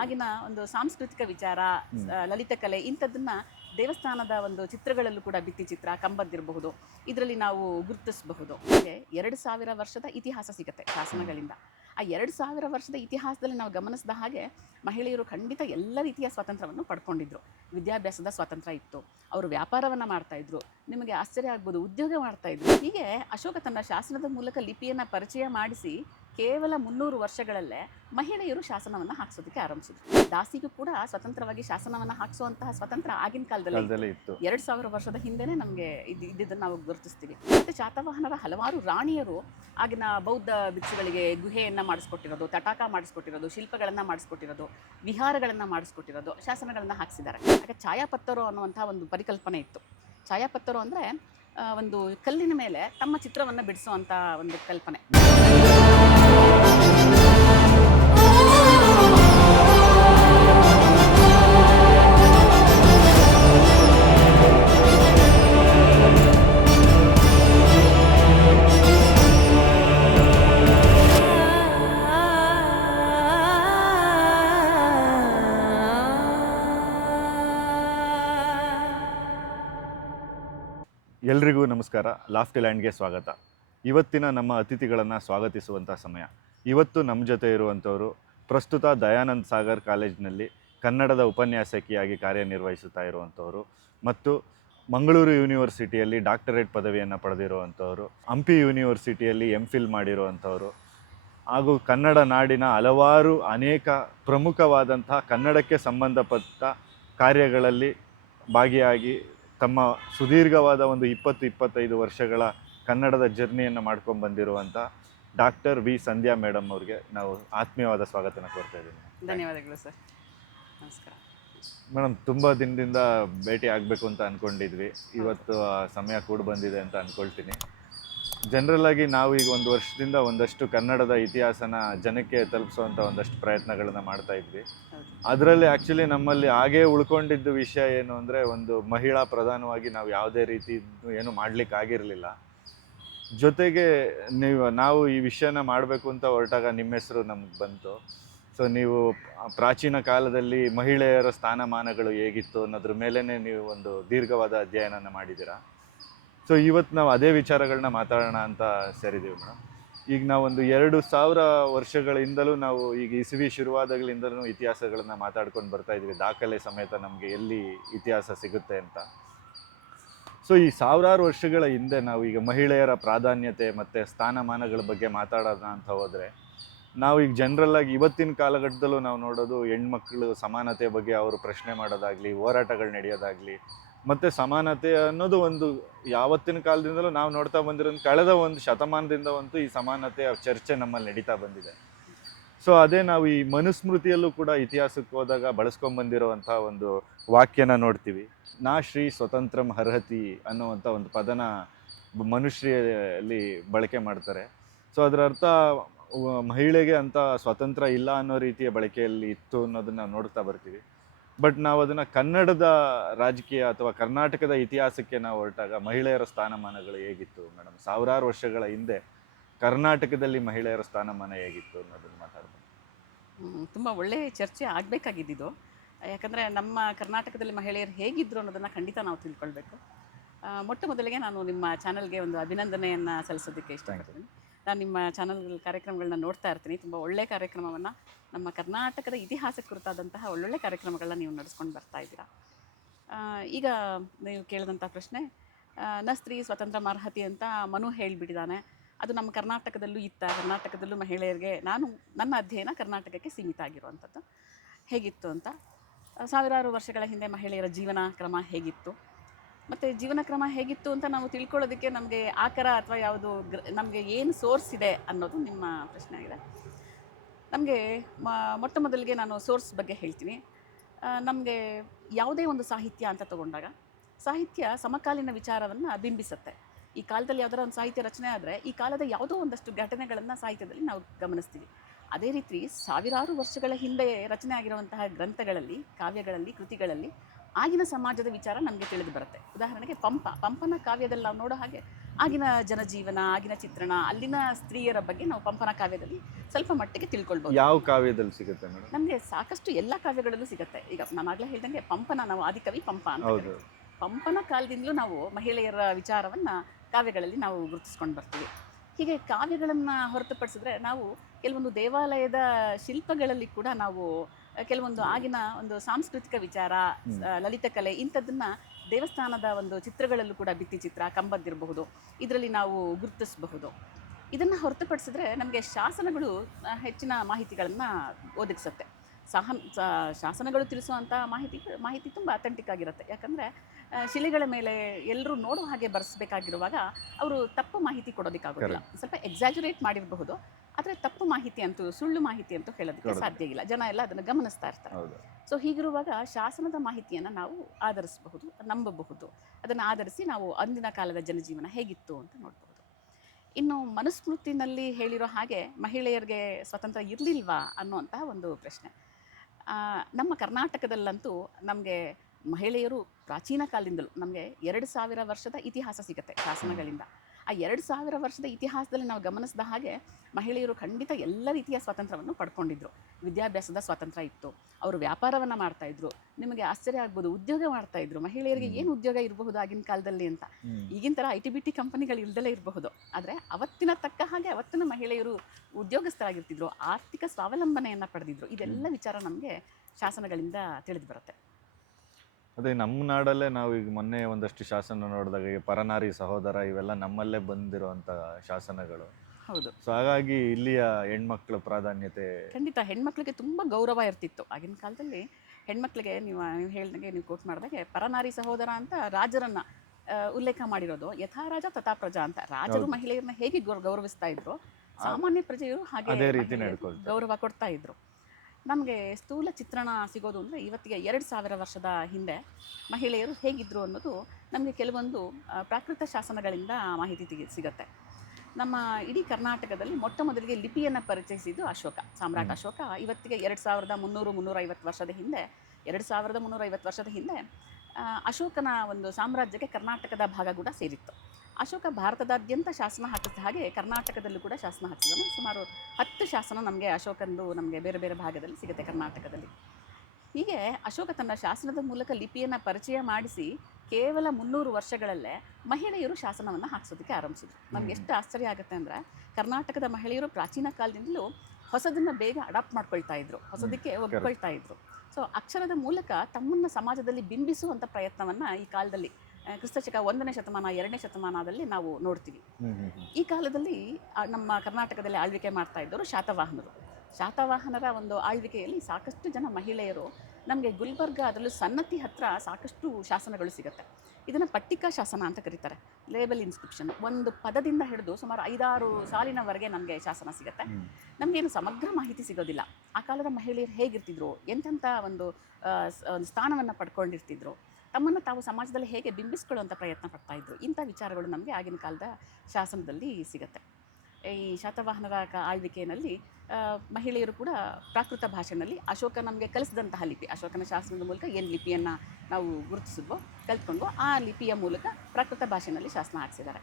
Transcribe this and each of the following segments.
ಆಗಿನ ಒಂದು ಸಾಂಸ್ಕೃತಿಕ ವಿಚಾರ ಲಲಿತ ಕಲೆ ಇಂಥದ್ದನ್ನ ದೇವಸ್ಥಾನದ ಒಂದು ಚಿತ್ರಗಳಲ್ಲೂ ಕೂಡ ಭಿತ್ತಿ ಚಿತ್ರ ಕಂಬದ್ದಿರಬಹುದು. ಇದರಲ್ಲಿ ನಾವು ಗುರುತಿಸಬಹುದು. ಹಾಗೆ ಎರಡು ಸಾವಿರ ವರ್ಷದ ಇತಿಹಾಸ ಸಿಗುತ್ತೆ ಶಾಸನಗಳಿಂದ. ಆ ಎರಡು ಸಾವಿರ ವರ್ಷದ ಇತಿಹಾಸದಲ್ಲಿ ನಾವು ಗಮನಿಸಿದ ಹಾಗೆ ಮಹಿಳೆಯರು ಖಂಡಿತ ಎಲ್ಲ ರೀತಿಯ ಸ್ವಾತಂತ್ರ್ಯವನ್ನು ಪಡ್ಕೊಂಡಿದ್ರು. ವಿದ್ಯಾಭ್ಯಾಸದ ಸ್ವಾತಂತ್ರ್ಯ ಇತ್ತು. ಅವರು ವ್ಯಾಪಾರವನ್ನು ಮಾಡ್ತಾ ಇದ್ರು. ನಿಮಗೆ ಆಶ್ಚರ್ಯ ಆಗ್ಬೋದು ಉದ್ಯೋಗ ಮಾಡ್ತಾ ಇದ್ರು. ಹೀಗೆ ಅಶೋಕ ತನ್ನ ಶಾಸನದ ಮೂಲಕ ಲಿಪಿಯನ್ನು ಪರಿಚಯ ಮಾಡಿಸಿ ಕೇವಲ ಮುನ್ನೂರು ವರ್ಷಗಳಲ್ಲೇ ಮಹಿಳೆಯರು ಶಾಸನವನ್ನು ಹಾಕ್ಸೋದಕ್ಕೆ ಆರಂಭಿಸಿದ್ರು. ದಾಸಿಗೂ ಕೂಡ ಸ್ವತಂತ್ರವಾಗಿ ಶಾಸನವನ್ನು ಹಾಕಿಸುವಂತಹ ಸ್ವತಂತ್ರ ಆಗಿನ ಕಾಲದಲ್ಲಿ ಇತ್ತು. ಎರಡು ಸಾವಿರ ವರ್ಷದ ಹಿಂದೆನೆ ನಮಗೆ ಇದು ಇದ್ದಿದ್ದನ್ನು ನಾವು ಗುರುತಿಸ್ತೀವಿ. ಮತ್ತು ಶಾತವಾಹನರ ಹಲವಾರು ರಾಣಿಯರು ಆಗಿನ ಬೌದ್ಧ ಭಿಕ್ಷುಗಳಿಗೆ ಗುಹೆಯನ್ನು ಮಾಡಿಸ್ಕೊಟ್ಟಿರೋದು ತಟಾಕ ಮಾಡಿಸ್ಕೊಟ್ಟಿರೋದು ಶಿಲ್ಪಗಳನ್ನು ಮಾಡಿಸ್ಕೊಟ್ಟಿರೋದು ವಿಹಾರಗಳನ್ನು ಮಾಡಿಸ್ಕೊಟ್ಟಿರೋದು ಶಾಸನಗಳನ್ನು ಹಾಕ್ಸಿದ್ದಾರೆ. ಆಗ ಛಾಯಾಪತ್ತರು ಅನ್ನುವಂಥ ಒಂದು ಪರಿಕಲ್ಪನೆ ಇತ್ತು. ಛಾಯಾಪತ್ತರು ಅಂದರೆ ಒಂದು ಕಲ್ಲಿನ ಮೇಲೆ ತಮ್ಮ ಚಿತ್ರವನ್ನು ಬಿಡಿಸುವಂಥ ಒಂದು ಕಲ್ಪನೆ. ನಮಸ್ಕಾರ ಲಾಫ್ಟಿ ಲ್ಯಾಂಡ್ಗೆ ಸ್ವಾಗತ. ಇವತ್ತಿನ ನಮ್ಮ ಅತಿಥಿಗಳನ್ನು ಸ್ವಾಗತಿಸುವಂಥ ಸಮಯ. ಇವತ್ತು ನಮ್ಮ ಜೊತೆ ಇರುವಂಥವರು ಪ್ರಸ್ತುತ ದಯಾನಂದ್ ಸಾಗರ್ ಕಾಲೇಜಿನಲ್ಲಿ ಕನ್ನಡದ ಉಪನ್ಯಾಸಕಿಯಾಗಿ ಕಾರ್ಯನಿರ್ವಹಿಸುತ್ತಾ ಇರುವಂಥವರು ಮತ್ತು ಮಂಗಳೂರು ಯೂನಿವರ್ಸಿಟಿಯಲ್ಲಿ ಡಾಕ್ಟರೇಟ್ ಪದವಿಯನ್ನು ಪಡೆದಿರುವಂಥವರು, ಹಂಪಿ ಯೂನಿವರ್ಸಿಟಿಯಲ್ಲಿ ಎಂ ಫಿಲ್ ಮಾಡಿರುವಂಥವರು ಹಾಗೂ ಕನ್ನಡ ನಾಡಿನ ಹಲವಾರು ಅನೇಕ ಪ್ರಮುಖವಾದಂಥ ಕನ್ನಡಕ್ಕೆ ಸಂಬಂಧಪಟ್ಟ ಕಾರ್ಯಗಳಲ್ಲಿ ಭಾಗಿಯಾಗಿ ತಮ್ಮ ಸುದೀರ್ಘವಾದ ಒಂದು ಇಪ್ಪತ್ತು ಇಪ್ಪತ್ತೈದು ವರ್ಷಗಳ ಕನ್ನಡದ ಜರ್ನಿಯನ್ನು ಮಾಡ್ಕೊಂಡು ಬಂದಿರುವಂಥ ಡಾಕ್ಟರ್ ವಿ ಸಂಧ್ಯಾ ಮೇಡಮ್ ಅವ್ರಿಗೆ ನಾವು ಆತ್ಮೀಯವಾದ ಸ್ವಾಗತನ ಕೊಡ್ತಾ ಇದ್ದೀನಿ. ಧನ್ಯವಾದಗಳು ಸರ್. ನಮಸ್ಕಾರ. ಮೇಡಮ್ ತುಂಬ ದಿನದಿಂದ ಭೇಟಿ ಆಗಬೇಕು ಅಂತ ಅಂದ್ಕೊಂಡಿದ್ವಿ ಇವತ್ತು ಆ ಸಮಯ ಕೂಡ ಬಂದಿದೆ ಅಂತ ಅಂದ್ಕೊಳ್ತೀನಿ ಜನರಲ್ ಆಗಿ ನಾವು ಈಗ ಒಂದು ವರ್ಷದಿಂದ ಒಂದಷ್ಟು ಕನ್ನಡದ ಇತಿಹಾಸನ ಜನಕ್ಕೆ ತಲುಪಿಸುವಂತ ಒಂದಷ್ಟು ಪ್ರಯತ್ನಗಳನ್ನ ಮಾಡ್ತಾ ಇದ್ವಿ. ಅದರಲ್ಲಿ ಆ್ಯಕ್ಚುಲಿ ನಮ್ಮಲ್ಲಿ ಹಾಗೇ ಉಳ್ಕೊಂಡಿದ್ದ ವಿಷಯ ಏನು ಅಂದ್ರೆ ಒಂದು ಮಹಿಳಾ ಪ್ರಧಾನವಾಗಿ ನಾವು ಯಾವುದೇ ರೀತಿ ಏನು ಮಾಡ್ಲಿಕ್ಕೆ ಆಗಿರಲಿಲ್ಲ. ಜೊತೆಗೆ ನೀವು, ನಾವು ಈ ವಿಷಯನ ಮಾಡಬೇಕು ಅಂತ ಹೊರಟಾಗ ನಿಮ್ಮ ಹೆಸರು ನಮ್ಗೆ ಬಂತು. ಸೊ ನೀವು ಪ್ರಾಚೀನ ಕಾಲದಲ್ಲಿ ಮಹಿಳೆಯರ ಸ್ಥಾನಮಾನಗಳು ಹೇಗಿತ್ತು ಅನ್ನೋದ್ರ ಮೇಲೇ ನೀವು ಒಂದು ದೀರ್ಘವಾದ ಅಧ್ಯಯನನ ಮಾಡಿದ್ದೀರಾ? ಸೊ ಇವತ್ತು ನಾವು ಅದೇ ವಿಚಾರಗಳನ್ನ ಮಾತಾಡೋಣ ಅಂತ ಸೇರಿದ್ದೀವಿ ಮೇಡಮ್ ಈಗ ನಾವು ಒಂದು ಎರಡು ಸಾವಿರ ವರ್ಷಗಳಿಂದಲೂ ನಾವು ಈಗ ಇಸವಿ ಶುರುವಾದಗಳಿಂದಲೂ ಇತಿಹಾಸಗಳನ್ನು ಮಾತಾಡ್ಕೊಂಡು ಬರ್ತಾ ಇದ್ವಿ. ದಾಖಲೆ ಸಮೇತ ನಮಗೆ ಎಲ್ಲಿ ಇತಿಹಾಸ ಸಿಗುತ್ತೆ ಅಂತ. ಸೊ ಈ ಸಾವಿರಾರು ವರ್ಷಗಳ ಹಿಂದೆ ನಾವು ಈಗ ಮಹಿಳೆಯರ ಪ್ರಾಧಾನ್ಯತೆ ಮತ್ತು ಸ್ಥಾನಮಾನಗಳ ಬಗ್ಗೆ ಮಾತಾಡೋಣ ಅಂತ ಹೋದರೆ ನಾವು ಈಗ ಜನರಲ್ ಆಗಿ ಇವತ್ತಿನ ಕಾಲಘಟ್ಟದಲ್ಲೂ ನಾವು ನೋಡೋದು ಹೆಣ್ಮಕ್ಳು ಸಮಾನತೆ ಬಗ್ಗೆ ಅವರು ಪ್ರಶ್ನೆ ಮಾಡೋದಾಗಲಿ, ಹೋರಾಟಗಳು ನಡೆಯೋದಾಗಲಿ, ಮತ್ತು ಸಮಾನತೆ ಅನ್ನೋದು ಒಂದು ಯಾವತ್ತಿನ ಕಾಲದಿಂದಲೂ ನಾವು ನೋಡ್ತಾ ಬಂದಿರೋದು, ಕಳೆದ ಒಂದು ಶತಮಾನದಿಂದ ಅಂತೂ ಈ ಸಮಾನತೆಯ ಚರ್ಚೆ ನಮ್ಮಲ್ಲಿ ನಡೀತಾ ಬಂದಿದೆ. ಸೊ ಅದೇ ನಾವು ಈ ಮನುಸ್ಮೃತಿಯಲ್ಲೂ ಕೂಡ ಇತಿಹಾಸಕ್ಕೆ ಹೋದಾಗ ಬಳಸ್ಕೊಂಬಂದಿರುವಂಥ ಒಂದು ವಾಕ್ಯನ ನೋಡ್ತೀವಿ. ನಾ ಶ್ರೀ ಸ್ವತಂತ್ರಂ ಅರ್ಹತಿ ಅನ್ನುವಂಥ ಒಂದು ಪದನ ಮನುಷ್ಯರಲ್ಲಿ ಬಳಕೆ ಮಾಡ್ತಾರೆ. ಸೊ ಅದರ ಅರ್ಥ ಮಹಿಳೆಗೆ ಅಂತ ಸ್ವಾತಂತ್ರ್ಯ ಇಲ್ಲ ಅನ್ನೋ ರೀತಿಯ ಬಳಕೆಯಲ್ಲಿ ಇತ್ತು ಅನ್ನೋದನ್ನ ನೋಡ್ತಾ ಬರ್ತೀವಿ. ಬಟ್ ನಾವು ಅದನ್ನು ಕನ್ನಡದ ರಾಜಕೀಯ ಅಥವಾ ಕರ್ನಾಟಕದ ಇತಿಹಾಸಕ್ಕೆ ನಾವು ಹೊರಟಾಗ ಮಹಿಳೆಯರ ಸ್ಥಾನಮಾನಗಳು ಹೇಗಿತ್ತು ಮೇಡಮ್ ಸಾವಿರಾರು ವರ್ಷಗಳ ಹಿಂದೆ ಕರ್ನಾಟಕದಲ್ಲಿ ಮಹಿಳೆಯರ ಸ್ಥಾನಮಾನ ಹೇಗಿತ್ತು ಅನ್ನೋದನ್ನು ಮಾತಾಡ್ಬೋದು. ತುಂಬ ಒಳ್ಳೆಯ ಚರ್ಚೆ ಆಗಬೇಕಾಗಿದ್ದು ಯಾಕಂದರೆ ನಮ್ಮ ಕರ್ನಾಟಕದಲ್ಲಿ ಮಹಿಳೆಯರು ಹೇಗಿದ್ರು ಅನ್ನೋದನ್ನು ಖಂಡಿತ ನಾವು ತಿಳ್ಕೊಳ್ಬೇಕು. ಮೊಟ್ಟ ಮೊದಲಿಗೆ ನಾನು ನಿಮ್ಮ ಚಾನಲ್ಗೆ ಒಂದು ಅಭಿನಂದನೆಯನ್ನು ಸಲ್ಲಿಸೋದಕ್ಕೆ ಇಷ್ಟಪಡ್ತೀನಿ. ನಾನು ನಿಮ್ಮ ಚಾನಲ್ ಕಾರ್ಯಕ್ರಮಗಳನ್ನ ನೋಡ್ತಾ ಇರ್ತೀನಿ. ತುಂಬ ಒಳ್ಳೆಯ ಕಾರ್ಯಕ್ರಮವನ್ನು ನಮ್ಮ ಕರ್ನಾಟಕದ ಇತಿಹಾಸ ಕುರಿತಾದಂತಹ ಒಳ್ಳೊಳ್ಳೆ ಕಾರ್ಯಕ್ರಮಗಳನ್ನ ನೀವು ನಡೆಸ್ಕೊಂಡು ಬರ್ತಾ ಇದ್ದೀರಾ. ಈಗ ನೀವು ಕೇಳಿದಂಥ ಪ್ರಶ್ನೆ ನ ಸ್ತ್ರೀ ಸ್ವತಂತ್ರ ಮಾರ್ಹತಿ ಅಂತ ಮನು ಹೇಳಿಬಿಟ್ಟಿದ್ದಾನೆ ಅದು ನಮ್ಮ ಕರ್ನಾಟಕದಲ್ಲೂ ಇತ್ತ? ಕರ್ನಾಟಕದಲ್ಲೂ ಮಹಿಳೆಯರಿಗೆ ನಾನು ನನ್ನ ಅಧ್ಯಯನ ಕರ್ನಾಟಕಕ್ಕೆ ಸೀಮಿತ ಆಗಿರುವಂಥದ್ದು ಹೇಗಿತ್ತು ಅಂತ? ಸಾವಿರಾರು ವರ್ಷಗಳ ಹಿಂದೆ ಮಹಿಳೆಯರ ಜೀವನ ಕ್ರಮ ಹೇಗಿತ್ತು? ಮತ್ತು ಜೀವನ ಕ್ರಮ ಹೇಗಿತ್ತು ಅಂತ ನಾವು ತಿಳ್ಕೊಳ್ಳೋದಕ್ಕೆ ನಮಗೆ ಆಕರ ಅಥವಾ ಯಾವುದು ಗ್ರ, ನಮಗೆ ಏನು ಸೋರ್ಸ್ ಇದೆ ಅನ್ನೋದು ನಿಮ್ಮ ಪ್ರಶ್ನೆ ಆಗಿದೆ. ನಮಗೆ ಮೊಟ್ಟ ಮೊದಲಿಗೆ ನಾನು ಸೋರ್ಸ್ ಬಗ್ಗೆ ಹೇಳ್ತೀನಿ. ನಮಗೆ ಯಾವುದೇ ಒಂದು ಸಾಹಿತ್ಯ ಅಂತ ತಗೊಂಡಾಗ ಸಾಹಿತ್ಯ ಸಮಕಾಲೀನ ವಿಚಾರವನ್ನು ಬಿಂಬಿಸುತ್ತೆ. ಈ ಕಾಲದಲ್ಲಿ ಯಾವುದರ ಒಂದು ಸಾಹಿತ್ಯ ರಚನೆ ಆದರೆ ಈ ಕಾಲದ ಯಾವುದೋ ಒಂದಷ್ಟು ಘಟನೆಗಳನ್ನು ಸಾಹಿತ್ಯದಲ್ಲಿ ನಾವು ಗಮನಿಸ್ತೀವಿ. ಅದೇ ರೀತಿ ಸಾವಿರಾರು ವರ್ಷಗಳ ಹಿಂದೆ ರಚನೆ ಆಗಿರುವಂತಹ ಗ್ರಂಥಗಳಲ್ಲಿ, ಕಾವ್ಯಗಳಲ್ಲಿ, ಕೃತಿಗಳಲ್ಲಿ ಆಗಿನ ಸಮಾಜದ ವಿಚಾರ ನಮಗೆ ತಿಳಿದು ಬರುತ್ತೆ. ಉದಾಹರಣೆಗೆ ಪಂಪ ಪಂಪನ ಕಾವ್ಯದಲ್ಲಿ ನಾವು ನೋಡೋ ಹಾಗೆ ಆಗಿನ ಜನಜೀವನ ಆಗಿನ ಚಿತ್ರಣ ಅಲ್ಲಿನ ಸ್ತ್ರೀಯರ ಬಗ್ಗೆ ನಾವು ಪಂಪನ ಕಾವ್ಯದಲ್ಲಿ ಸ್ವಲ್ಪ ಮಟ್ಟಿಗೆ ತಿಳ್ಕೊಳ್ಬೋದು. ಯಾವ ಕಾವ್ಯದಲ್ಲಿ ಸಿಗುತ್ತೆ ನಮಗೆ ಸಾಕಷ್ಟು ಎಲ್ಲ ಕಾವ್ಯಗಳಲ್ಲೂ ಸಿಗುತ್ತೆ. ಈಗ ನಾನು ಆಗಲೇ ಹೇಳ್ದಂಗೆ ಪಂಪನ ನಾವು ಆದಿಕವಿ ಪಂಪ ಅಂತ ಪಂಪನ ಕಾಲದಿಂದಲೂ ನಾವು ಮಹಿಳೆಯರ ವಿಚಾರವನ್ನು ಕಾವ್ಯಗಳಲ್ಲಿ ನಾವು ಗುರುತಿಸ್ಕೊಂಡು ಬರ್ತೀವಿ. ಹೀಗೆ ಕಾವ್ಯಗಳನ್ನು ಹೊರತುಪಡಿಸಿದ್ರೆ ನಾವು ಕೆಲವೊಂದು ದೇವಾಲಯದ ಶಿಲ್ಪಗಳಲ್ಲಿ ಕೂಡ ನಾವು ಕೆಲವೊಂದು ಆಗಿನ ಒಂದು ಸಾಂಸ್ಕೃತಿಕ ವಿಚಾರ ಲಲಿತ ಕಲೆ ಲಲಿತಕಲೆ ಇಂಥದ್ದನ್ನ ದೇವಸ್ಥಾನದ ಒಂದು ಚಿತ್ರಗಳಲ್ಲೂ ಕೂಡ ಭಿತ್ತಿ ಚಿತ್ರ ಕಂಬದ್ದಿರಬಹುದು. ಇದರಲ್ಲಿ ನಾವು ಗುರುತಿಸಬಹುದು. ಇದನ್ನು ಹೊರತುಪಡಿಸಿದ್ರೆ ನಮಗೆ ಶಾಸನಗಳು ಹೆಚ್ಚಿನ ಮಾಹಿತಿಗಳನ್ನು ಒದಗಿಸುತ್ತೆ. ಸಹನ್ ಶಾಸನಗಳು ತಿಳಿಸುವಂಥ ಮಾಹಿತಿ ಮಾಹಿತಿ ತುಂಬ ಅಥೆಂಟಿಕ್ ಆಗಿರುತ್ತೆ. ಯಾಕಂದರೆ ಶಿಲೆಗಳ ಮೇಲೆ ಎಲ್ಲರೂ ನೋಡುವ ಹಾಗೆ ಬರೆಸಬೇಕಾಗಿರುವಾಗ ಅವರು ತಪ್ಪು ಮಾಹಿತಿ ಕೊಡೋದಕ್ಕಾಗೋದಿಲ್ಲ. ಸ್ವಲ್ಪ ಎಕ್ಸಾಜುರೇಟ್ ಮಾಡಿರಬಹುದು ಆದರೆ ತಪ್ಪು ಮಾಹಿತಿ ಅಂತೂ ಸುಳ್ಳು ಮಾಹಿತಿ ಅಂತೂ ಹೇಳೋದಕ್ಕೆ ಸಾಧ್ಯ ಇಲ್ಲ. ಜನ ಎಲ್ಲ ಅದನ್ನು ಗಮನಿಸ್ತಾ ಇರ್ತಾರೆ. ಸೊ ಹೀಗಿರುವಾಗ ಶಾಸನದ ಮಾಹಿತಿಯನ್ನು ನಾವು ಆಧರಿಸಬಹುದು ನಂಬಬಹುದು. ಅದನ್ನು ಆಧರಿಸಿ ನಾವು ಅಂದಿನ ಕಾಲದ ಜನಜೀವನ ಹೇಗಿತ್ತು ಅಂತ ನೋಡ್ಬೋದು ಇನ್ನು ಮನುಸ್ಮೃತಿನಲ್ಲಿ ಹೇಳಿರೋ ಹಾಗೆ ಮಹಿಳೆಯರಿಗೆ ಸ್ವತಂತ್ರ ಇರಲಿಲ್ವಾ ಅನ್ನುವಂತಹ ಒಂದು ಪ್ರಶ್ನೆ. ನಮ್ಮ ಕರ್ನಾಟಕದಲ್ಲಂತೂ ನಮಗೆ ಮಹಿಳೆಯರು ಪ್ರಾಚೀನ ಕಾಲದಿಂದಲೂ ನಮಗೆ ಎರಡು ಸಾವಿರ ವರ್ಷದ ಇತಿಹಾಸ ಸಿಗುತ್ತೆ ಶಾಸನಗಳಿಂದ ಆ ಎರಡು ಸಾವಿರ ವರ್ಷದ ಇತಿಹಾಸದಲ್ಲಿ ನಾವು ಗಮನಿಸಿದ ಹಾಗೆ ಮಹಿಳೆಯರು ಖಂಡಿತ ಎಲ್ಲ ರೀತಿಯ ಸ್ವಾತಂತ್ರ್ಯವನ್ನು ಪಡ್ಕೊಂಡಿದ್ರು. ವಿದ್ಯಾಭ್ಯಾಸದ ಸ್ವಾತಂತ್ರ್ಯ ಇತ್ತು. ಅವರು ವ್ಯಾಪಾರವನ್ನು ಮಾಡ್ತಾ ಇದ್ರು. ನಿಮಗೆ ಆಶ್ಚರ್ಯ ಆಗ್ಬೋದು ಉದ್ಯೋಗ ಮಾಡ್ತಾ ಇದ್ರು. ಮಹಿಳೆಯರಿಗೆ ಏನು ಉದ್ಯೋಗ ಇರಬಹುದು ಆಗಿನ ಕಾಲದಲ್ಲಿ ಅಂತ. ಈಗಿನ ಥರ ಐ ಟಿ ಬಿ ಟಿ ಕಂಪನಿಗಳು ಇಲ್ದಲೇ ಇರಬಹುದು. ಆದರೆ ಅವತ್ತಿನ ತಕ್ಕ ಹಾಗೆ ಅವತ್ತಿನ ಮಹಿಳೆಯರು ಉದ್ಯೋಗಸ್ಥರಾಗಿರ್ತಿದ್ರು ಆರ್ಥಿಕ ಸ್ವಾವಲಂಬನೆಯನ್ನು ಪಡೆದಿದ್ರು. ಇದೆಲ್ಲ ವಿಚಾರ ನಮಗೆ ಶಾಸನಗಳಿಂದ ತಿಳಿದು ಬರುತ್ತೆ. ಅದೇ ನಮ್ಮ ನಾಡಲ್ಲೇ ನಾವು ಈಗ ಮೊನ್ನೆ ಒಂದಷ್ಟು ಶಾಸನ ನೋಡಿದಾಗ ಈ ಪರನಾರಿ ಸಹೋದರ ಇವೆಲ್ಲ ನಮ್ಮಲ್ಲೇ ಬಂದಿರುವಂತ ಶಾಸನಗಳು. ಹೌದು. ಸೊ ಹಾಗಾಗಿ ಇಲ್ಲಿಯ ಹೆಣ್ಮಕ್ಳ ಪ್ರಾಧಾನ್ಯತೆ ಖಂಡಿತ ಹೆಣ್ಮಕ್ಳಿಗೆ ತುಂಬ ಗೌರವ ಇರ್ತಿತ್ತು. ಆಗಿನ ಕಾಲದಲ್ಲಿ ಹೆಣ್ಮಕ್ಳಿಗೆ ನೀವು ನೀವು ಹೇಳ್ದಂಗೆ ನೀವು ಕೋಟ್ ಮಾಡಿದಾಗೆ ಪರನಾರಿ ಸಹೋದರ ಅಂತ ರಾಜರನ್ನ ಉಲ್ಲೇಖ ಮಾಡಿರೋದು. ಯಥಾ ರಾಜ ತಥಾ ಪ್ರಜಾ ಅಂತ. ರಾಜರು. ಮಹಿಳೆಯರನ್ನ ಹೇಗೆ ಗೌರ- ಗೌರವಿಸ್ತಾ ಇದ್ರು? ಸಾಮಾನ್ಯ ಪ್ರಜೆಯರು ಹಾಗೆ ಗೌರವ ಕೊಡ್ತಾ ಇದ್ರು. ನಮಗೆ ಸ್ಥೂಲ ಚಿತ್ರಣ ಸಿಗೋದು ಅಂದರೆ ಇವತ್ತಿಗೆ ಎರಡು ಸಾವಿರ ವರ್ಷದ ಹಿಂದೆ ಮಹಿಳೆಯರು ಹೇಗಿದ್ದರು ಅನ್ನೋದು ನಮಗೆ ಕೆಲವೊಂದು ಪ್ರಾಕೃತ ಶಾಸನಗಳಿಂದ ಮಾಹಿತಿ ತೆಗೆ ಸಿಗುತ್ತೆ. ನಮ್ಮ ಇಡೀ ಕರ್ನಾಟಕದಲ್ಲಿ ಮೊಟ್ಟ ಮೊದಲಿಗೆ ಲಿಪಿಯನ್ನು ಪರಿಚಯಿಸಿದ್ದು ಅಶೋಕ ಸಾಮ್ರಾಟ್ ಅಶೋಕ. ಇವತ್ತಿಗೆ ಎರಡು ಸಾವಿರದ ಮುನ್ನೂರು ಮುನ್ನೂರೈವತ್ತು ವರ್ಷದ ಹಿಂದೆ ಎರಡು ಸಾವಿರದ ಮುನ್ನೂರೈವತ್ತು ವರ್ಷದ ಹಿಂದೆ ಅಶೋಕನ ಒಂದು ಸಾಮ್ರಾಜ್ಯಕ್ಕೆ ಕರ್ನಾಟಕದ ಭಾಗ ಕೂಡ ಸೇರಿತ್ತು. ಅಶೋಕ ಭಾರತದಾದ್ಯಂತ ಶಾಸನ ಹಾಕಿದ ಹಾಗೆ ಕರ್ನಾಟಕದಲ್ಲೂ ಕೂಡ ಶಾಸನ ಹಾಕಿದ್ದಾನೆ ಸುಮಾರು ಹತ್ತು ಶಾಸನ ನಮಗೆ ಅಶೋಕಂದು ನಮಗೆ ಬೇರೆ ಬೇರೆ ಭಾಗದಲ್ಲಿ ಸಿಗುತ್ತೆ ಕರ್ನಾಟಕದಲ್ಲಿ. ಹೀಗೆ ಅಶೋಕ ತನ್ನ ಶಾಸನದ ಮೂಲಕ ಲಿಪಿಯನ್ನು ಪರಿಚಯ ಮಾಡಿಸಿ ಕೇವಲ ಮುನ್ನೂರು ವರ್ಷಗಳಲ್ಲೇ ಮಹಿಳೆಯರು ಶಾಸನವನ್ನು ಹಾಕ್ಸೋದಕ್ಕೆ ಆರಂಭಿಸಿದ್ರು. ನಮ್ಗೆ ಎಷ್ಟು ಆಶ್ಚರ್ಯ ಆಗುತ್ತೆ ಅಂದರೆ ಕರ್ನಾಟಕದ ಮಹಿಳೆಯರು ಪ್ರಾಚೀನ ಕಾಲದಿಂದಲೂ ಹೊಸದನ್ನು ಬೇಗ ಅಡಾಪ್ಟ್ ಮಾಡ್ಕೊಳ್ತಾ ಇದ್ರು. ಹೊಸದಕ್ಕೆ ಒಪ್ಕೊಳ್ತಾ ಇದ್ರು. ಸೊ ಅಕ್ಷರದ ಮೂಲಕ ತಮ್ಮನ್ನು ಸಮಾಜದಲ್ಲಿ ಬಿಂಬಿಸುವಂಥ ಪ್ರಯತ್ನವನ್ನು ಈ ಕಾಲದಲ್ಲಿ ಕ್ರಿಸ್ತಶಕ ಒಂದನೇ ಶತಮಾನ ಎರಡನೇ ಶತಮಾನದಲ್ಲಿ ನಾವು ನೋಡ್ತೀವಿ. ಈ ಕಾಲದಲ್ಲಿ ನಮ್ಮ ಕರ್ನಾಟಕದಲ್ಲಿ ಆಳ್ವಿಕೆ ಮಾಡ್ತಾ ಇದ್ದವರು ಶಾತವಾಹನರು. ಶಾತವಾಹನರ ಒಂದು ಆಳ್ವಿಕೆಯಲ್ಲಿ ಸಾಕಷ್ಟು ಜನ ಮಹಿಳೆಯರು ನಮಗೆ ಗುಲ್ಬರ್ಗ ಅದರಲ್ಲೂ ಸನ್ನತಿ ಹತ್ರ ಸಾಕಷ್ಟು ಶಾಸನಗಳು ಸಿಗುತ್ತೆ. ಇದನ್ನು ಪಟ್ಟಿಕಾ ಶಾಸನ ಅಂತ ಕರೀತಾರೆ ಲೇಬಲ್ ಇನ್ಸ್ಕ್ರಿಪ್ಷನ್ ಒಂದು ಪದದಿಂದ ಹಿಡಿದು ಸುಮಾರು ಐದಾರು ಸಾಲಿನವರೆಗೆ ನಮಗೆ ಶಾಸನ ಸಿಗುತ್ತೆ. ನಮಗೇನು ಸಮಗ್ರ ಮಾಹಿತಿ ಸಿಗೋದಿಲ್ಲ. ಆ ಕಾಲದ ಮಹಿಳೆಯರು ಹೇಗಿರ್ತಿದ್ರು ಎಂಥ ಒಂದು ಸ್ಥಾನವನ್ನು ಪಡ್ಕೊಂಡಿರ್ತಿದ್ರು ತಮ್ಮನ್ನು ತಾವು ಸಮಾಜದಲ್ಲಿ ಹೇಗೆ ಬಿಂಬಿಸ್ಕೊಳ್ಳುವಂಥ ಪ್ರಯತ್ನ ಪಡ್ತಾ ಇದ್ರು ಇಂಥ ವಿಚಾರಗಳು ನಮಗೆ ಆಗಿನ ಕಾಲದ ಶಾಸನದಲ್ಲಿ ಸಿಗುತ್ತೆ. ಈ ಶಾತವಾಹನರ ಆಳ್ವಿಕೆಯಲ್ಲಿ ಮಹಿಳೆಯರು ಕೂಡ ಪ್ರಾಕೃತ ಭಾಷೆಯಲ್ಲಿ ಅಶೋಕ ನಮಗೆ ಕಲಿಸಿದಂತಹ ಲಿಪಿ ಅಶೋಕನ ಶಾಸನದ ಮೂಲಕ ಏನು ಲಿಪಿಯನ್ನು ನಾವು ಗುರುತಿಸಿದ್ವೋ ಕಲ್ತ್ಕೊಂಡ್ವೋ ಆ ಲಿಪಿಯ ಮೂಲಕ ಪ್ರಾಕೃತ ಭಾಷೆಯಲ್ಲಿ ಶಾಸನ ಹಾಕ್ಸಿದ್ದಾರೆ.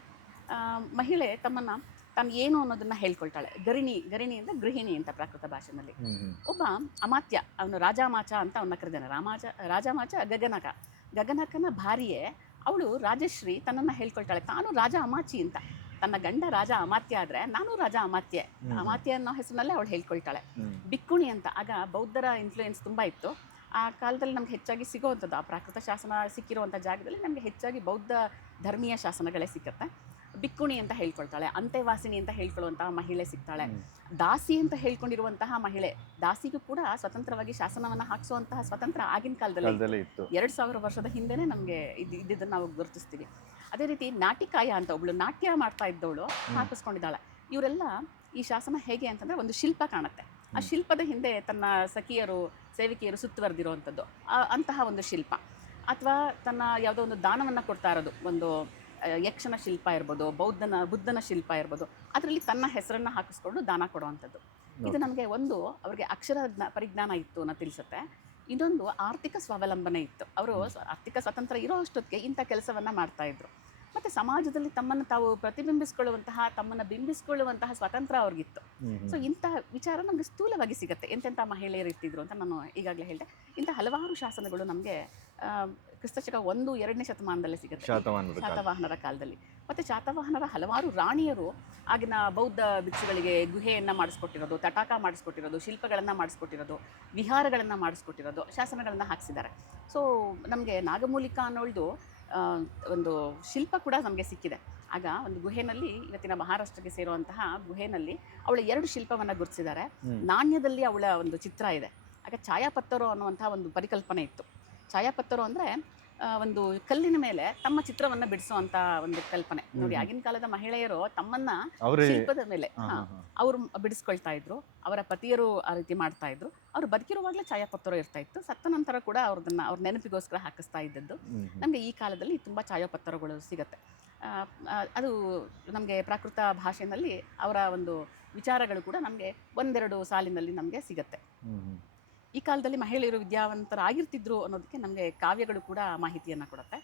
ಮಹಿಳೆ ತಮ್ಮನ್ನು ತಾನು ಏನು ಅನ್ನೋದನ್ನು ಹೇಳ್ಕೊಳ್ತಾಳೆ. ಗರಿಣಿ ಗರಿಣಿ ಅಂದರೆ ಗೃಹಿಣಿ ಅಂತ ಪ್ರಾಕೃತ ಹ್ಮ್. ಒಬ್ಬ ಅಮಾತ್ಯ ಅವನು ರಾಜಾಮಾಚ ಅಂತ ಅವನ್ನ ಕರೆದಾನೆ ರಾಮಾಚ ರಾಜಾಮಾಚ ಗಗನಕ. ಗಗನಕನ ಭಾರಿಯೇ ಅವಳು ರಾಜಶ್ರೀ ತನ್ನನ್ನು ಹೇಳ್ಕೊಳ್ತಾಳೆ. ತಾನು ರಾಜ ಅಮಾಚಿ ಅಂತ. ತನ್ನ ಗಂಡ ರಾಜ ಅಮಾತ್ಯ ಆದ್ರೆ ನಾನು ರಾಜ ಅಮಾತ್ಯ. ಅಮಾತ್ಯ ಅನ್ನೋ ಹೆಸರಿನಲ್ಲೇ ಅವಳು ಹೇಳ್ಕೊಳ್ತಾಳೆ. ಬಿಕ್ಕುಣಿ ಅಂತ. ಆಗ ಬೌದ್ಧರ ಇನ್ಫ್ಲೂಯೆನ್ಸ್ ತುಂಬ ಇತ್ತು. ಆ ಕಾಲದಲ್ಲಿ ನಮ್ಗೆ ಹೆಚ್ಚಾಗಿ ಸಿಗೋವಂಥದ್ದು ಆ ಪ್ರಾಕೃತ ಶಾಸನ ಸಿಕ್ಕಿರುವಂಥ ಜಾಗದಲ್ಲಿ ನಮಗೆ ಹೆಚ್ಚಾಗಿ ಬೌದ್ಧ ಧರ್ಮೀಯ ಶಾಸನಗಳೇ ಸಿಕ್ಕತ್ತೆ. ಬಿಕ್ಕುಣಿ ಅಂತ ಹೇಳ್ಕೊಳ್ತಾಳೆ ಅಂತೆವಾಸಿನಿ ಅಂತ ಹೇಳ್ಕೊಳ್ಳುವಂತಹ ಮಹಿಳೆ ಸಿಗ್ತಾಳೆ. ದಾಸಿ ಅಂತ ಹೇಳ್ಕೊಂಡಿರುವಂತಹ ಮಹಿಳೆ ದಾಸಿಗೂ ಕೂಡ ಸ್ವತಂತ್ರವಾಗಿ ಶಾಸನವನ್ನ ಹಾಕಿಸುವಂತಹ ಸ್ವತಂತ್ರ ಆಗಿನ ಕಾಲದಲ್ಲಿ ಎರಡು ಸಾವಿರ ವರ್ಷದ ಹಿಂದೆನೆ ನಮಗೆ ಇದು ಇದ್ದಿದ್ದನ್ನು ನಾವು ಗುರುತಿಸ್ತೀವಿ. ಅದೇ ರೀತಿ ನಾಟಿಕಾಯ ಅಂತ ಒಬ್ಳು ನಾಟ್ಯ ಮಾಡ್ತಾ ಇದ್ದವಳು ಹಾಕಿಸ್ಕೊಂಡಿದ್ದಾಳೆ. ಇವರೆಲ್ಲ ಈ ಶಾಸನ ಹೇಗೆ ಅಂತಂದ್ರೆ ಒಂದು ಶಿಲ್ಪ ಕಾಣುತ್ತೆ. ಆ ಶಿಲ್ಪದ ಹಿಂದೆ ತನ್ನ ಸಖಿಯರು ಸೇವಿಕೆಯರು ಸುತ್ತುವರೆದಿರುವಂಥದ್ದು ಅಂತಹ ಒಂದು ಶಿಲ್ಪ. ಅಥವಾ ತನ್ನ ಯಾವುದೋ ಒಂದು ದಾನವನ್ನು ಕೊಡ್ತಾ ಇರೋದು ಒಂದು ಯಕ್ಷನ ಶಿಲ್ಪ ಇರ್ಬೋದು ಬೌದ್ಧನ ಬುದ್ಧನ ಶಿಲ್ಪ ಇರ್ಬೋದು ಅದರಲ್ಲಿ ತನ್ನ ಹೆಸರನ್ನು ಹಾಕಿಸ್ಕೊಂಡು ದಾನ ಕೊಡುವಂಥದ್ದು. ಇದು ನಮಗೆ ಒಂದು ಅವರಿಗೆ ಅಕ್ಷರ ಜ್ಞಾ- ಪರಿಜ್ಞಾನ ಇತ್ತು ಅನ್ನೋ ತಿಳಿಸುತ್ತೆ. ಇದೊಂದು ಆರ್ಥಿಕ ಸ್ವಾವಲಂಬನೆ ಇತ್ತು. ಅವರು ಆರ್ಥಿಕ ಸ್ವತಂತ್ರ ಇರೋ ಅಷ್ಟೊತ್ತಿಗೆ ಇಂಥ ಕೆಲಸವನ್ನು ಮಾಡ್ತಾ ಇದ್ರು. ಮತ್ತು ಸಮಾಜದಲ್ಲಿ ತಮ್ಮನ್ನು ತಾವು ಪ್ರತಿಬಿಂಬಿಸ್ಕೊಳ್ಳುವಂತಹ ತಮ್ಮನ್ನು ಬಿಂಬಿಸ್ಕೊಳ್ಳುವಂತಹ ಸ್ವಾತಂತ್ರ್ಯ ಅವ್ರಿಗಿತ್ತು. ಸೊ ಇಂಥ ವಿಚಾರ ನಮಗೆ ಸ್ಥೂಲವಾಗಿ ಸಿಗುತ್ತೆ. ಎಂತೆಂಥ ಮಹಿಳೆಯರು ಇರ್ತಿದ್ರು ಅಂತ ನಾನು ಈಗಾಗಲೇ ಹೇಳಿದೆ. ಇಂಥ ಹಲವಾರು ಶಾಸನಗಳು ನಮಗೆ ಕ್ರಿಸ್ತಶಕ ಒಂದು ಎರಡನೇ ಶತಮಾನದಲ್ಲಿ ಸಿಗುತ್ತೆ. ಶಾತವಾಹನರ ಕಾಲದಲ್ಲಿ. ಮತ್ತು ಶಾತವಾಹನರ ಹಲವಾರು ರಾಣಿಯರು ಆಗಿನ ಬೌದ್ಧ ಭಿಕ್ಷುಗಳಿಗೆ ಗುಹೆಯನ್ನು ಮಾಡಿಸ್ಕೊಟ್ಟಿರೋದು ತಟಾಕ ಮಾಡಿಸ್ಕೊಟ್ಟಿರೋದು ಶಿಲ್ಪಗಳನ್ನು ಮಾಡಿಸ್ಕೊಟ್ಟಿರೋದು ವಿಹಾರಗಳನ್ನು ಮಾಡಿಸ್ಕೊಟ್ಟಿರೋದು ಶಾಸನಗಳನ್ನು ಹಾಕ್ಸಿದ್ದಾರೆ. ಸೊ ನಮಗೆ ನಾಗಮೂಲಿಕಾ ಅನ್ನೋಳ್ದು ಒಂದು ಶಿಲ್ಪ ಕೂಡ ನಮಗೆ ಸಿಕ್ಕಿದೆ. ಆಗ ಒಂದು ಗುಹೆನಲ್ಲಿ ಇವತ್ತಿನ ಮಹಾರಾಷ್ಟ್ರಕ್ಕೆ ಸೇರುವಂತಹ ಗುಹೆನಲ್ಲಿ ಅವಳ ಎರಡು ಶಿಲ್ಪವನ್ನು ಗುರುತಿಸಿದ್ದಾರೆ. ನಾಣ್ಯದಲ್ಲಿ ಅವಳ ಒಂದು ಚಿತ್ರ ಇದೆ. ಆಗ ಛಾಯಾಪತ್ತರು ಅನ್ನುವಂತಹ ಒಂದು ಪರಿಕಲ್ಪನೆ ಇತ್ತು. ಛಾಯಾಪತ್ತರು ಅಂದರೆ ಒಂದು ಕಲ್ಲಿನ ಮೇಲೆ ತಮ್ಮ ಚಿತ್ರವನ್ನ ಬಿಡಿಸುವಂತ ಒಂದು ಕಲ್ಪನೆ. ನೋಡಿ ಆಗಿನ ಕಾಲದ ಮಹಿಳೆಯರು ತಮ್ಮನ್ನ ಶಿಲ್ಪದ ಮೇಲೆ. ಅವರು ಬಿಡಿಸ್ಕೊಳ್ತಾ ಇದ್ರು ಅವರ ಪತಿಯರು ಆ ರೀತಿ ಮಾಡ್ತಾ ಇದ್ರು. ಅವ್ರು ಬದುಕಿರುವಾಗಲೇ ಛಾಯಾಪತ್ರ ಇರ್ತಾ ಇತ್ತು. ಸತ್ತ ನಂತರ ಕೂಡ ಅವ್ರದನ್ನ ಅವ್ರ ನೆನಪಿಗೋಸ್ಕರ ಹಾಕಿಸ್ತಾ ಇದ್ದದ್ದು. ನಮಗೆ ಈ ಕಾಲದಲ್ಲಿ ತುಂಬಾ ಛಾಯಾಪತ್ರಗಳು ಸಿಗತ್ತೆ. ಅದು ನಮಗೆ ಪ್ರಾಕೃತ ಭಾಷೆನಲ್ಲಿ ಅವರ ಒಂದು ವಿಚಾರಗಳು ಕೂಡ ನಮಗೆ ಒಂದೆರಡು ಸಾಲಿನಲ್ಲಿ ನಮಗೆ ಸಿಗತ್ತೆ. ಈ ಕಾಲದಲ್ಲಿ ಮಹಿಳೆಯರು ವಿದ್ಯಾವಂತರಾಗಿರ್ತಿದ್ರು ಅನ್ನೋದಕ್ಕೆ ನಮಗೆ ಕಾವ್ಯಗಳು ಕೂಡ ಮಾಹಿತಿಯನ್ನು ಕೊಡುತ್ತೆ.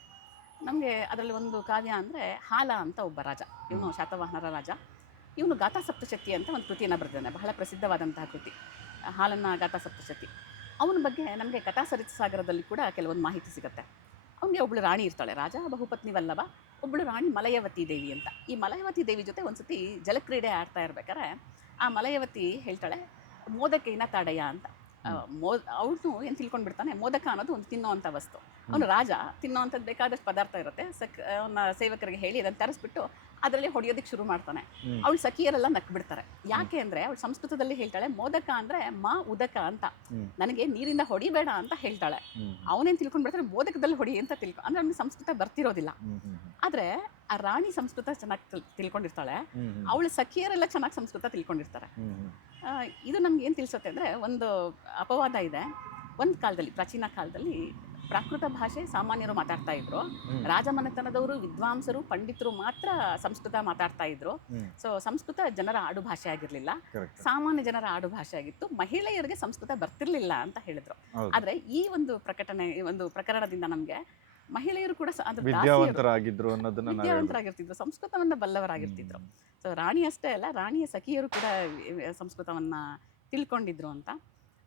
ನಮಗೆ ಅದರಲ್ಲಿ ಒಂದು ಕಾವ್ಯ ಅಂದರೆ ಹಾಲ ಅಂತ ಒಬ್ಬ ರಾಜ. ಇವನು ಶಾತವಾಹನರ ರಾಜ. ಇವನು ಗಾಥಾ ಸಪ್ತಶತಿ ಅಂತ ಒಂದು ಕೃತಿಯನ್ನು ಬರೆದಿದ್ದಾನೆ. ಬಹಳ ಪ್ರಸಿದ್ಧವಾದಂತಹ ಕೃತಿ. ಹಾಲನ್ನ ಗಾಥಾ ಸಪ್ತಶತಿ. ಅವನ ಬಗ್ಗೆ ನಮಗೆ ಕಥಾಸರಿತ ಸಾಗರದಲ್ಲಿ ಕೂಡ ಕೆಲವೊಂದು ಮಾಹಿತಿ ಸಿಗುತ್ತೆ. ಅವನಿಗೆ ಒಬ್ಬಳು ರಾಣಿ ಇರ್ತಾಳೆ. ರಾಜ ಬಹುಪತ್ನಿ ವಲ್ಲಭ ಒಬ್ಬಳು ರಾಣಿ ಮಲಯವತಿ ದೇವಿ ಅಂತ. ಈ ಮಲಯವತಿ ದೇವಿ ಜೊತೆ ಒಂದ್ಸತಿ ಜಲಕ್ರೀಡೆ ಆಡ್ತಾ ಇರ್ಬೇಕಾರೆ ಆ ಮಲಯವತಿ ಹೇಳ್ತಾಳೆ ಮೋದಕೈನ ತಾಡಯ್ಯ ಅಂತ. ಮೋ ಅವನು ಏನು ತಿಳ್ಕೊಂಡ್ಬಿಡ್ತಾನೆ ಮೋದಕ ಅನ್ನೋದು ಒಂದು ತಿನ್ನೋವಂಥ ವಸ್ತು. ಅವನು ರಾಜ ತಿನ್ನೋವಂಥದ್ದು ಬೇಕಾದಷ್ಟು ಪದಾರ್ಥ ಇರುತ್ತೆ ಸಕ್ ಅವನ ಸೇವಕರಿಗೆ ಹೇಳಿ ಅದನ್ನು ತರಿಸ್ಬಿಟ್ಟು ಅದರಲ್ಲಿ ಹೊಡೆಯೋದಕ್ಕೆ ಶುರು ಮಾಡ್ತಾನೆ. ಅವಳು ಸಖಿಯರೆಲ್ಲ ನಕ್ ಬಿಡ್ತಾರೆ ಯಾಕೆ ಅಂದ್ರೆ ಅವಳು ಸಂಸ್ಕೃತದಲ್ಲಿ ಹೇಳ್ತಾಳೆ ಮೋದಕ ಅಂದ್ರೆ ಮಾ ಉದಕ ಅಂತ. ನನಗೆ ನೀರಿಂದ ಹೊಡಿಬೇಡ ಅಂತ ಹೇಳ್ತಾಳೆ. ಅವನೇನ್ ತಿಳ್ಕೊಂಡ್ಬಿಡ್ತಾರೆ ಮೋದಕದಲ್ಲಿ ಹೊಡಿ ಅಂತ ತಿಳ್ಕೊ ಅಂದ್ರೆ ಅವ್ನಿಗೆ ಸಂಸ್ಕೃತ ಬರ್ತಿರೋದಿಲ್ಲ. ಆದರೆ ಆ ರಾಣಿ ಸಂಸ್ಕೃತ ಚೆನ್ನಾಗಿ ತಿಳ್ಕೊಂಡಿರ್ತಾಳೆ. ಅವಳ ಸಖಿಯರೆಲ್ಲ ಚೆನ್ನಾಗಿ ಸಂಸ್ಕೃತ ತಿಳ್ಕೊಂಡಿರ್ತಾರೆ. ಇದು ನಮ್ಗೆ ಏನು ತಿಳಿಸುತ್ತೆ ಅಂದರೆ ಒಂದು ಅಪವಾದ ಇದೆ. ಒಂದು ಕಾಲದಲ್ಲಿ ಪ್ರಾಚೀನ ಕಾಲದಲ್ಲಿ ಪ್ರಾಕೃತ ಭಾಷೆ ಸಾಮಾನ್ಯರು ಮಾತಾಡ್ತಾ ಇದ್ರು. ರಾಜಮನೆತನದವರು ವಿದ್ವಾಂಸರು ಪಂಡಿತರು ಮಾತ್ರ ಸಂಸ್ಕೃತ ಮಾತಾಡ್ತಾ ಇದ್ರು. ಸೊ ಸಂಸ್ಕೃತ ಜನರ ಆಡು ಭಾಷೆ ಆಗಿರಲಿಲ್ಲ. ಸಾಮಾನ್ಯ ಜನರ ಆಡು ಭಾಷೆ ಆಗಿತ್ತು. ಮಹಿಳೆಯರಿಗೆ ಸಂಸ್ಕೃತ ಬರ್ತಿರ್ಲಿಲ್ಲ ಅಂತ ಹೇಳಿದ್ರು. ಆದ್ರೆ ಈ ಒಂದು ಪ್ರಕಟಣೆ ಈ ಒಂದು ಪ್ರಕರಣದಿಂದ ನಮಗೆ ಮಹಿಳೆಯರು ಕೂಡ ವಿದ್ಯಾವಂತರಾಗಿದ್ರು ಅನ್ನೋದನ್ನ. ವಿದ್ಯಾವಂತರಾಗಿರ್ತಿದ್ರು. ಸಂಸ್ಕೃತವನ್ನ ಬಲ್ಲವರಾಗಿರ್ತಿದ್ರು. ಸೊ ರಾಣಿ ಅಷ್ಟೇ ಅಲ್ಲ ರಾಣಿಯ ಸಖಿಯರು ಕೂಡ ಸಂಸ್ಕೃತವನ್ನ ತಿಳ್ಕೊಂಡಿದ್ರು ಅಂತ.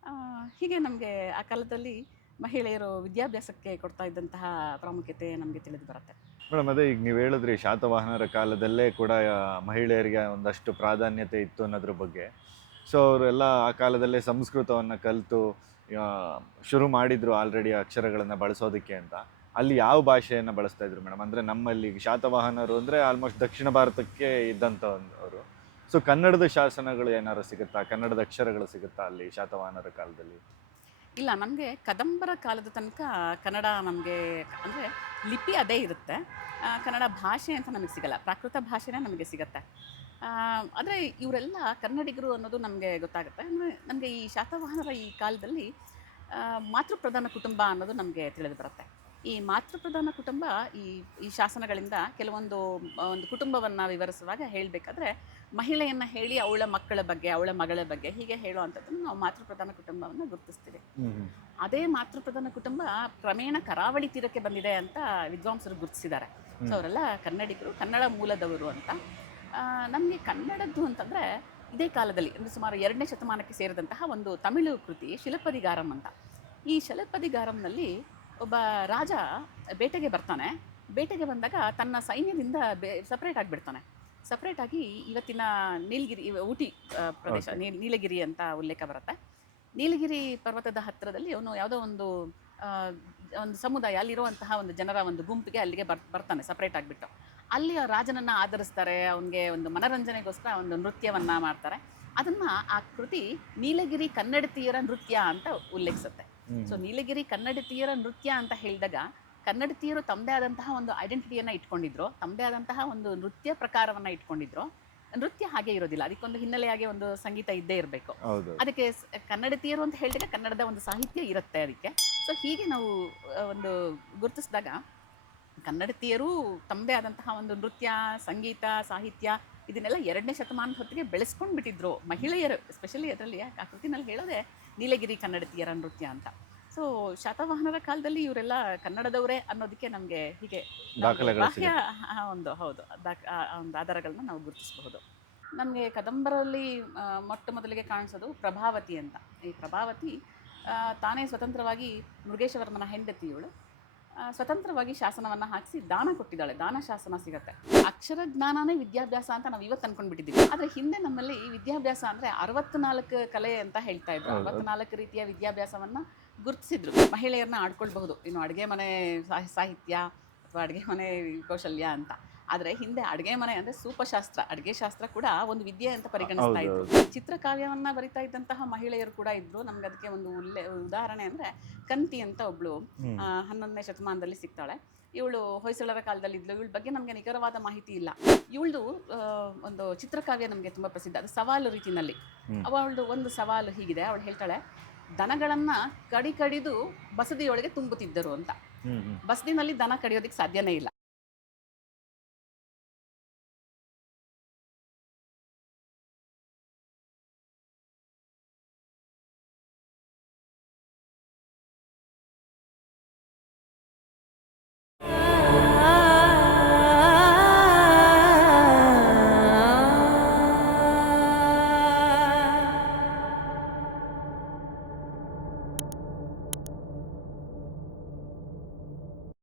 ಆ, ಹೀಗೆ ನಮಗೆ ಆ ಕಾಲದಲ್ಲಿ ಮಹಿಳೆಯರು ವಿದ್ಯಾಭ್ಯಾಸಕ್ಕೆ ಕೊಡ್ತಾ ಇದ್ದಂತಹ ಪ್ರಾಮುಖ್ಯತೆ ನಮಗೆ ತಿಳಿದು ಬರುತ್ತೆ. ಮೇಡಮ್, ಅದೇ ಈಗ ನೀವು ಹೇಳಿದ್ರಿ ಶಾತವಾಹನರ ಕಾಲದಲ್ಲೇ ಕೂಡ ಮಹಿಳೆಯರಿಗೆ ಒಂದಷ್ಟು ಪ್ರಾಧಾನ್ಯತೆ ಇತ್ತು ಅನ್ನೋದ್ರ ಬಗ್ಗೆ. ಸೊ ಅವರೆಲ್ಲ ಆ ಕಾಲದಲ್ಲೇ ಸಂಸ್ಕೃತವನ್ನು ಕಲಿತು ಶುರು ಮಾಡಿದ್ರು ಆಲ್ರೆಡಿ ಅಕ್ಷರಗಳನ್ನು ಬಳಸೋದಕ್ಕೆ ಅಂತ. ಅಲ್ಲಿ ಯಾವ ಭಾಷೆಯನ್ನು ಬಳಸ್ತಾ ಇದ್ರು ಮೇಡಮ್? ಅಂದರೆ ನಮ್ಮಲ್ಲಿ ಶಾತವಾಹನರು ಅಂದರೆ ಆಲ್ಮೋಸ್ಟ್ ದಕ್ಷಿಣ ಭಾರತಕ್ಕೆ ಇದ್ದಂಥವರು. ಸೊ ಕನ್ನಡದ ಶಾಸನಗಳು ಏನಾದ್ರು ಸಿಗುತ್ತಾ? ಕನ್ನಡದ ಅಕ್ಷರಗಳು ಸಿಗುತ್ತಾ ಅಲ್ಲಿ ಶಾತವಾಹನರ ಕಾಲದಲ್ಲಿ? ಇಲ್ಲ, ನಮಗೆ ಕದಂಬರ ಕಾಲದ ತನಕ ಕನ್ನಡ ನಮಗೆ ಅಂದರೆ ಲಿಪಿ ಅದೇ ಇರುತ್ತೆ. ಕನ್ನಡ ಭಾಷೆ ಅಂತ ನಮಗೆ ಸಿಗಲ್ಲ. ಪ್ರಾಕೃತ ಭಾಷೆನೇ ನಮಗೆ ಸಿಗತ್ತೆ. ಆದರೆ ಇವರೆಲ್ಲ ಕನ್ನಡಿಗರು ಅನ್ನೋದು ನಮಗೆ ಗೊತ್ತಾಗುತ್ತೆ. ಅಂದರೆ ನಮಗೆ ಈ ಶಾತವಾಹನರ ಈ ಕಾಲದಲ್ಲಿ ಮಾತೃ ಮಾತೃಪ್ರಧಾನ ಕುಟುಂಬ ಅನ್ನೋದು ನಮಗೆ ತಿಳಿದು ಬರುತ್ತೆ. ಈ ಮಾತೃಪ್ರಧಾನ ಕುಟುಂಬ ಈ ಈ ಶಾಸನಗಳಿಂದ ಕೆಲವೊಂದು ಒಂದು ಕುಟುಂಬವನ್ನು ವಿವರಿಸುವಾಗ ಹೇಳಬೇಕಾದ್ರೆ ಮಹಿಳೆಯನ್ನು ಹೇಳಿ ಅವಳ ಮಕ್ಕಳ ಬಗ್ಗೆ ಅವಳ ಮಗಳ ಬಗ್ಗೆ ಹೀಗೆ ಹೇಳುವಂಥದ್ದನ್ನು ನಾವು ಮಾತೃಪ್ರಧಾನ ಕುಟುಂಬವನ್ನು ಗುರುತಿಸ್ತೀವಿ. ಅದೇ ಮಾತೃಪ್ರಧಾನ ಕುಟುಂಬ ಕ್ರಮೇಣ ಕರಾವಳಿ ತೀರಕ್ಕೆ ಬಂದಿದೆ ಅಂತ ವಿದ್ವಾಂಸರು ಗುರುತಿಸಿದ್ದಾರೆ. ಸೊ ಅವರೆಲ್ಲ ಕನ್ನಡಿಗರು ಕನ್ನಡ ಮೂಲದವರು ಅಂತ. ನಮಗೆ ಕನ್ನಡದ್ದು ಅಂತಂದರೆ ಇದೇ ಕಾಲದಲ್ಲಿ ಅಂದರೆ ಸುಮಾರು ಎರಡನೇ ಶತಮಾನಕ್ಕೆ ಸೇರಿದಂತಹ ಒಂದು ತಮಿಳು ಕೃತಿ ಶಿಲಪದಿಗಾರಂ ಅಂತ. ಈ ಶಿಲಪದಿಗಾರಂನಲ್ಲಿ ಒಬ್ಬ ರಾಜ ಬೇಟೆಗೆ ಬರ್ತಾನೆ. ಬೇಟೆಗೆ ಬಂದಾಗ ತನ್ನ ಸೈನ್ಯದಿಂದ ಬೇ ಸಪ್ರೇಟ್ ಆಗಿಬಿಡ್ತಾನೆ. ಸಪ್ರೇಟ್ ಆಗಿ ಇವತ್ತಿನ ನೀಲಗಿರಿ ಊಟಿ ಪ್ರದೇಶ ನೀಲಗಿರಿ ಅಂತ ಉಲ್ಲೇಖ ಬರುತ್ತೆ. ನೀಲಗಿರಿ ಪರ್ವತದ ಹತ್ತಿರದಲ್ಲಿ ಅವನು ಯಾವುದೋ ಒಂದು ಒಂದು ಸಮುದಾಯ ಅಲ್ಲಿರುವಂತಹ ಒಂದು ಜನರ ಒಂದು ಗುಂಪಿಗೆ ಅಲ್ಲಿಗೆ ಬರ್ ಬರ್ತಾನೆ ಸಪ್ರೇಟ್ ಆಗಿಬಿಟ್ಟು. ಅಲ್ಲಿ ಆ ರಾಜನನ್ನ ಆಧರಿಸ್ತಾರೆ ಅವನಿಗೆ ಒಂದು ಮನರಂಜನೆಗೋಸ್ಕರ ಒಂದು ನೃತ್ಯವನ್ನ ಮಾಡ್ತಾರೆ. ಅದನ್ನ ಆ ಕೃತಿ ನೀಲಗಿರಿ ಕನ್ನಡತಿಯರ ನೃತ್ಯ ಅಂತ ಉಲ್ಲೇಖಿಸುತ್ತೆ. ಸೊ ನೀಲಗಿರಿ ಕನ್ನಡತಿಯರ ನೃತ್ಯ ಅಂತ ಹೇಳಿದಾಗ ಕನ್ನಡತಿಯರು ತಮ್ಮದೇ ಆದಂತಹ ಒಂದು ಐಡೆಂಟಿಟಿಯನ್ನು ಇಟ್ಕೊಂಡಿದ್ರು ತಮ್ಮದೇ ಆದಂತಹ ಒಂದು ನೃತ್ಯ ಪ್ರಕಾರವನ್ನು ಇಟ್ಕೊಂಡಿದ್ರು. ನೃತ್ಯ ಹಾಗೆ ಇರೋದಿಲ್ಲ ಅದಕ್ಕೊಂದು ಹಿನ್ನೆಲೆಯಾಗಿ ಒಂದು ಸಂಗೀತ ಇದ್ದೇ ಇರಬೇಕು. ಅದಕ್ಕೆ ಕನ್ನಡತಿಯರು ಅಂತ ಹೇಳಿದ್ರೆ ಕನ್ನಡದ ಒಂದು ಸಾಹಿತ್ಯ ಇರುತ್ತೆ ಅದಕ್ಕೆ. ಸೊ ಹೀಗೆ ನಾವು ಒಂದು ಗುರುತಿಸಿದಾಗ ಕನ್ನಡತಿಯರು ತಮ್ಮದೇ ಆದಂತಹ ಒಂದು ನೃತ್ಯ ಸಂಗೀತ ಸಾಹಿತ್ಯ ಇದನ್ನೆಲ್ಲ ಎರಡನೇ ಶತಮಾನದ ಹೊತ್ತಿಗೆ ಬೆಳೆಸ್ಕೊಂಡು ಬಿಟ್ಟಿದ್ರು ಮಹಿಳೆಯರು ಎಸ್ಪೆಷಲಿ ಅದರಲ್ಲಿ ಆ ಕೃತಿನಲ್ಲಿ ಹೇಳೋದೆ ನೀಲಗಿರಿ ಕನ್ನಡತಿಯರ ನೃತ್ಯ ಅಂತ. ಸೊ ಶತವಾಹನರ ಕಾಲದಲ್ಲಿ ಇವರೆಲ್ಲ ಕನ್ನಡದವರೇ ಅನ್ನೋದಕ್ಕೆ ನಮಗೆ ಹೀಗೆ ಬಾಹ್ಯ ಒಂದು ಹೌದು ಒಂದು ಆಧಾರಗಳನ್ನ ನಾವು ಗುರುತಿಸಬಹುದು. ನಮಗೆ ಕದಂಬರಲ್ಲಿ ಮೊಟ್ಟ ಮೊದಲಿಗೆ ಕಾಣಿಸೋದು ಪ್ರಭಾವತಿ ಅಂತ. ಈ ಪ್ರಭಾವತಿ ತಾನೇ ಸ್ವತಂತ್ರವಾಗಿ ಮೃಗೇಶವರ್ಮನ ಹೆಂಡತಿ ಇವಳು ಆ, ಸ್ವತಂತ್ರವಾಗಿ ಶಾಸನವನ್ನು ಹಾಕಿಸಿ ದಾನ ಕೊಟ್ಟಿದ್ದಾಳೆ. ದಾನ ಶಾಸನ ಸಿಗತ್ತೆ. ಅಕ್ಷರ ಜ್ಞಾನನೇ ವಿದ್ಯಾಭ್ಯಾಸ ಅಂತ ನಾವು ಇವತ್ತು ಅನ್ಕೊಂಡ್ಬಿಟ್ಟಿದ್ದೀವಿ ಆದರೆ ಹಿಂದೆ ನಮ್ಮಲ್ಲಿ ವಿದ್ಯಾಭ್ಯಾಸ ಅಂದರೆ ಅರವತ್ನಾಲ್ಕು ಕಲೆ ಅಂತ ಹೇಳ್ತಾ ಇದ್ರು. ಅರವತ್ನಾಲ್ಕು ರೀತಿಯ ವಿದ್ಯಾಭ್ಯಾಸವನ್ನು ಗುರುತಿಸಿದ್ರು. ಮಹಿಳೆಯರನ್ನ ಆಡ್ಕೊಳ್ಬಹುದು. ಇನ್ನು ಅಡುಗೆ ಮನೆ ಸಾಹಿ- ಸಾಹಿತ್ಯ ಅಥವಾ ಅಡುಗೆ ಮನೆ ಕೌಶಲ್ಯ ಅಂತ. ಆದರೆ ಹಿಂದೆ ಅಡುಗೆ ಮನೆ ಅಂದರೆ ಸೂಪಶಾಸ್ತ್ರ ಅಡುಗೆ ಶಾಸ್ತ್ರ ಕೂಡ ಒಂದು ವಿದ್ಯೆ ಅಂತ ಪರಿಗಣಿಸ್ತಾ ಇದ್ರು. ಚಿತ್ರಕಾವ್ಯವನ್ನ ಬರಿತಾ ಇದ್ದಂತಹ ಮಹಿಳೆಯರು ಕೂಡ ಇದ್ರು. ನಮ್ಗೆ ಅದಕ್ಕೆ ಒಂದು ಉಲ್ಲೆ ಉದಾಹರಣೆ ಅಂದರೆ ಕಂತಿ ಅಂತ ಒಬ್ಳು. ಹನ್ನೊಂದನೇ ಶತಮಾನದಲ್ಲಿ ಸಿಗ್ತಾಳೆ. ಇವಳು ಹೊಯ್ಸಳರ ಕಾಲದಲ್ಲಿ ಇದ್ಲು. ಇವಳ ಬಗ್ಗೆ ನಮಗೆ ನಿಖರವಾದ ಮಾಹಿತಿ ಇಲ್ಲ. ಇವಳದು ಒಂದು ಚಿತ್ರಕಾವ್ಯ ನಮಗೆ ತುಂಬ ಪ್ರಸಿದ್ಧ. ಅದು ಸವಾಲು ರೀತಿನಲ್ಲಿ. ಅವಳದು ಒಂದು ಸವಾಲು ಹೀಗಿದೆ. ಅವಳು ಹೇಳ್ತಾಳೆ ದನಗಳನ್ನ ಕಡಿ ಕಡಿದು ಬಸದಿಯೊಳಗೆ ತುಂಬುತ್ತಿದ್ದರು ಅಂತ. ಬಸದಿನಲ್ಲಿ ದನ ಕಡಿಯೋದಕ್ಕೆ ಸಾಧ್ಯನೇ ಇಲ್ಲ.